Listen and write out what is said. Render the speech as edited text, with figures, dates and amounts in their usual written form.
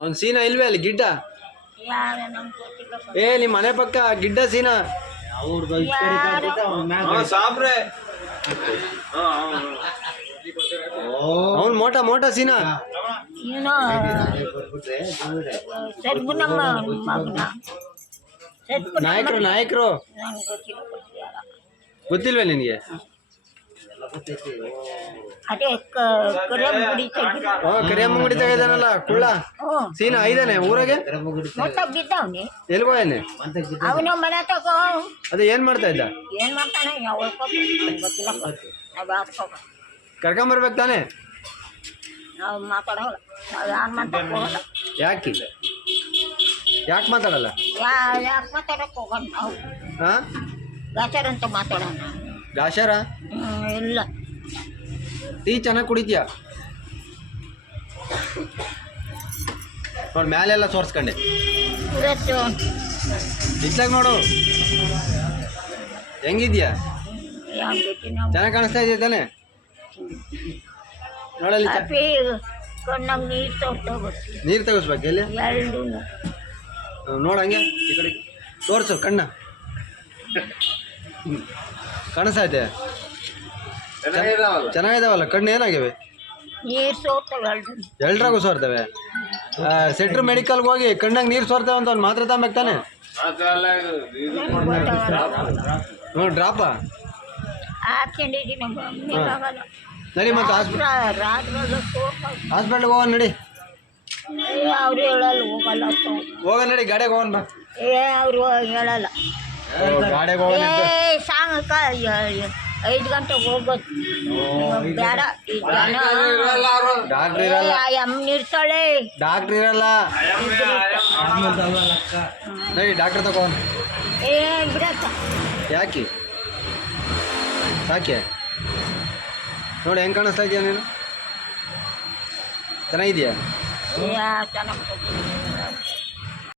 ಅವ್ನು ಸೀನಾ ಇಲ್ವೇ ಅಲ್ಲಿ ಗಿಡ್ಡ ಯಾರ ನಮ್ಗೆ ಗೊತ್ತಿಲ್ಲಪ್ಪ. ಏ ನಿಮ್ಮ ಮನೆ ಪಕ್ಕ ಗಿಡ್ಡ ಸೀನಾ ಸಾಬ್ರೆ ಅವ್ನು ಮೋಟಾ ಸೀನಾ ಏನೋ ಸರ್ಗುನಮ್ಮ ಮಗನ ನಾಯಕರು ನಂಗೆ ಗೊತ್ತಿಲ್ಲಪ್ಪ ಯಾರ. ಗೊತ್ತಿಲ್ವೇ ನಿನಗೆ ಅದೇ ಕರಿಯಮ್ಮಗುಡಿ ತೆಗಿದ. ಕರಿಯಮ್ಮ ಗುಡಿ ತೆಗೆದಾನಲ್ಲ ಕುಳ್ಳ ಸೀನಾ ಐದಾನೆ ಊರಾಗೆ ಮತ್ತೆ ಬಿದ್ದವನಿ ಎಲ್ಗೋಯನೆ ಅವನ ಮನೆ ತಗೋ. ಅದೇ ಏನ್ ಮಾಡ್ತಾ ಇದ್ದ ಏನು ಮಾಡ್ತಾನೆ ಯಾವ ಗೊತ್ತಿಲ್ಲಪ್ಪ. ನಾವು ಹಾಕ್ಕೋಗ ಕರ್ಕೊಂಬರ್ಬೇಕು ತಾನೆ ನಾವು ಮಾತಾಡೋಲ್ಲ. ನಾವು ಯಾರು ಮಾತಾಡಕ್ಕೆ ಹೋಗಲ್ಲ. ಯಾಕೆ ಮಾತಾಡಲ್ಲ ಯಾಕೆ ಮಾತಾಡಕ್ಕೆ ಹೋಗೋಣ ನಾವು. ಹಾ ಗಾಚಾರ ಅಂತ ಮಾತಾಡೋಣ. ಗಾಶಾರ ಇಲ್ಲ ಟೀ ಚೆನ್ನಾಗಿ ಕುಡಿತೀಯ ನೋಡಿ ಮ್ಯಾಲೆಲ್ಲ ಸೋರ್ಸ್ಕೊಂಡೆ ಇವತ್ತು ಇತ್ತಾಗ ನೋಡು ಹೆಂಗಿದ್ಯಾ ಯಾವ ರೀತಿ ನಾವು ಚೆನ್ನಾಗಿ ಕಾಣಿಸ್ತಾ ಇದೆಯಾ ತಾನೆ ನೋಡಲ್ಲಿ ಕಾಫಿ ಕಣ್ಣಾಗ ನೀರು ತೋರ್ಸೋಗುತ್ತೆ. ನೀರು ತೆಗಿಸ್ಬೇಕು ಎಲ್ಲಿ ಎರಡು ನೋಡ ಹಂಗೆ ಈ ಕಡೆ ತೋರ್ಸು ಕಣ್ಣ ಕಾಣಿಸ್ತಾ ಐತೆ ಚೆನ್ನಾಗಿದಾವಲ್ಲ ಕಣ್ಣು ಏನಾಗಿವೆ ನೀರು ಸೋರ್ತವೆ ಎರಡು. ಎಲ್ರಾಗೂ ಸೋರ್ತವೆ ಸೆಟ್ರ್ ಮೆಡಿಕಲ್ಗೆ ಹೋಗಿ ಕಣ್ಣಾಗ ನೀರು ಸೋರ್ತವೆ ಅಂತ ಒಂದು ಮಾತ್ರ ತಗೊಂಬೇಕು ತಾನೆ ನೋಡಿ ಡ್ರಾಪ ಹಾಕೊಂಡಿದ್ದೀನಿ ಆಗಲ್ಲ. ನಡಿ ಮತ್ತೆ ರಾತ್ರಿ ಸೋರ್ತವೆ. ಹಾಸ್ಪಿಟ್ಲಿಗೆ ಹೋಗೋಣ ನಡಿ ಅವ್ರು ಹೇಳಲ್ಲ ಹೋಗಲ್ಲ ಅಂತ. ಹೋಗೋಣ ನಡಿ ಗಾಡಿಗೆ ಹೋಗೋಣ ಬಾ ಅವರು ಹೇಳಲ್ಲ. ಗಾಡಿಗೆ ಹೋಗೋಣ ಸಾಯಂಕ 5 ಗಂಟೆಗೆ ಹೋಗೋದು ಬೇಡ. ಡಾಕ್ಟ್ರ್ ಇರಲ್ಲ ಅಮ್ಮ ಇರ್ತಾಳೆ. ಡಾಕ್ಟ್ರ್ ಇರಲ್ಲ ನಡಿ ಡಾಕ್ಟ್ರ್ ತಗೋಣ ಬಿಡಕ್ಕ ಯಾಕೆ ನೋಡಿ ಹೆಂಗೆ ಕಾಣಿಸ್ತಾ ಇದೆಯಾ ನೀನು ಚೆನ್ನಾಗಿದೆಯಾ ಚೆನ್ನಾಗಿ